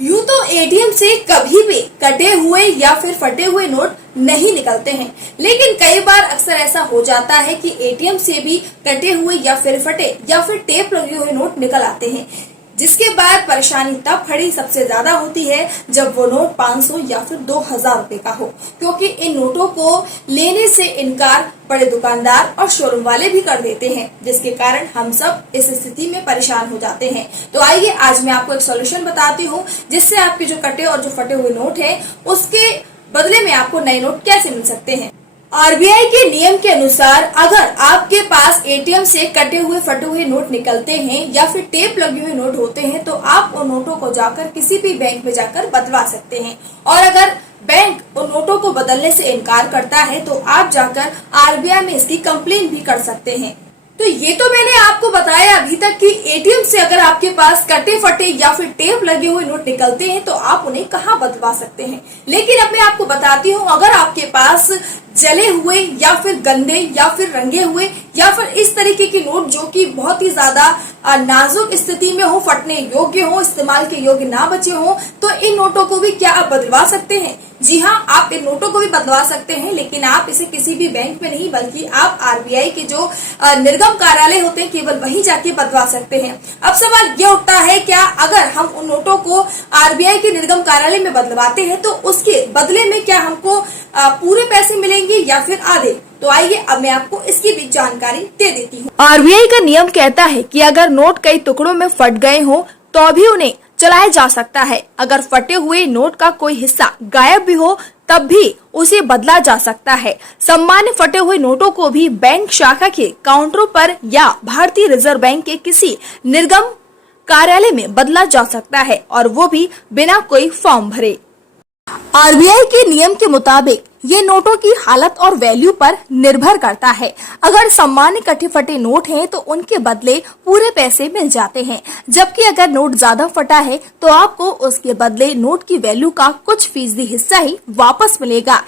यूं तो एटीएम से कभी भी कटे हुए या फिर फटे हुए नोट नहीं निकलते हैं, लेकिन कई बार अक्सर ऐसा हो जाता है कि एटीएम से भी कटे हुए या फिर फटे या फिर टेप लगे हुए नोट निकल आते हैं, जिसके बाद परेशानी तब खड़ी सबसे ज्यादा होती है जब वो नोट 500 या फिर 2000 रुपए का हो, क्योंकि इन नोटों को लेने से इनकार बड़े दुकानदार और शोरूम वाले भी कर देते हैं, जिसके कारण हम सब इस स्थिति में परेशान हो जाते हैं। तो आइए आज मैं आपको एक सॉल्यूशन बताती हूँ, जिससे आपके जो कटे और जो फटे हुए नोट हैं उसके बदले में आपको नए नोट कैसे मिल सकते हैं। आरबीआई के नियम के अनुसार अगर आपके पास एटीएम से कटे हुए फटे हुए नोट निकलते हैं या फिर टेप लगे हुए नोट होते हैं तो आप उन नोटों को जाकर किसी भी बैंक में जाकर बदलवा सकते हैं, और अगर बैंक उन नोटों को बदलने से इनकार करता है तो आप जाकर आरबीआई में इसकी कंप्लेन भी कर सकते हैं। तो ये तो मैंने आपको बताया अभी तक कि एटीएम से अगर आपके पास कटे फटे या फिर टेप लगे हुए नोट निकलते हैं तो आप उन्हें कहाँ बदलवा सकते हैं, लेकिन अब मैं आपको बताती हूँ अगर आपके पास जले हुए या फिर गंदे या फिर रंगे हुए या फिर इस तरीके के नोट जो कि बहुत ही ज्यादा नाजुक स्थिति में हो, फटने योग्य हो, इस्तेमाल के योग्य ना बचे हो, तो इन नोटों को भी क्या आप बदलवा सकते हैं। जी हाँ, आप इन नोटों को भी बदलवा सकते हैं, लेकिन आप इसे किसी भी बैंक में नहीं बल्कि आप आरबीआई के जो निर्गम कार्यालय होते हैं केवल वहीं जाके बदलवा सकते हैं। अब सवाल ये उठता है, क्या अगर हम उन नोटों को आरबीआई के निर्गम कार्यालय में बदलवाते हैं तो उसके बदले में क्या हमको पूरे पैसे मिलेंगे या फिर आधे? तो आइए अब मैं आपको इसकी भी जानकारी दे देती हूँ। आरबीआई का नियम कहता है कि अगर नोट कई टुकड़ों में फट गए हो तो भी उन्हें चलाया जा सकता है। अगर फटे हुए नोट का कोई हिस्सा गायब भी हो तब भी उसे बदला जा सकता है। सामान्य फटे हुए नोटों को भी बैंक शाखा के काउंटरों पर या भारतीय रिजर्व बैंक के किसी निर्गम कार्यालय में बदला जा सकता है, और वो भी बिना कोई फॉर्म भरे। आरबीआई के नियम के मुताबिक ये नोटों की हालत और वैल्यू पर निर्भर करता है। अगर सामान्य कटे फटे नोट हैं तो उनके बदले पूरे पैसे मिल जाते हैं, जबकि अगर नोट ज्यादा फटा है तो आपको उसके बदले नोट की वैल्यू का कुछ फीसदी हिस्सा ही वापस मिलेगा।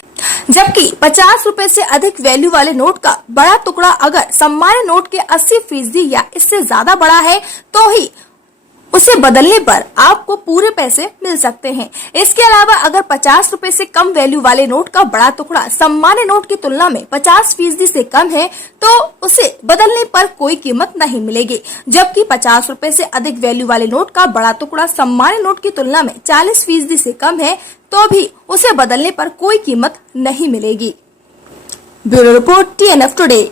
जबकि 50 रुपए से अधिक वैल्यू वाले नोट का बड़ा टुकड़ा अगर सामान्य नोट के 80% या इससे ज्यादा बड़ा है तो ही उसे बदलने पर आपको पूरे पैसे मिल सकते हैं। इसके अलावा अगर 50 रुपए से कम वैल्यू वाले नोट का बड़ा टुकड़ा सामान्य नोट की तुलना में 50% से कम है तो उसे बदलने पर कोई कीमत नहीं मिलेगी, जबकि 50 रुपए से अधिक वैल्यू वाले नोट का बड़ा टुकड़ा सामान्य नोट की तुलना में 40% से कम है तो भी उसे बदलने पर कोई कीमत नहीं मिलेगी। Bureau report TNF today.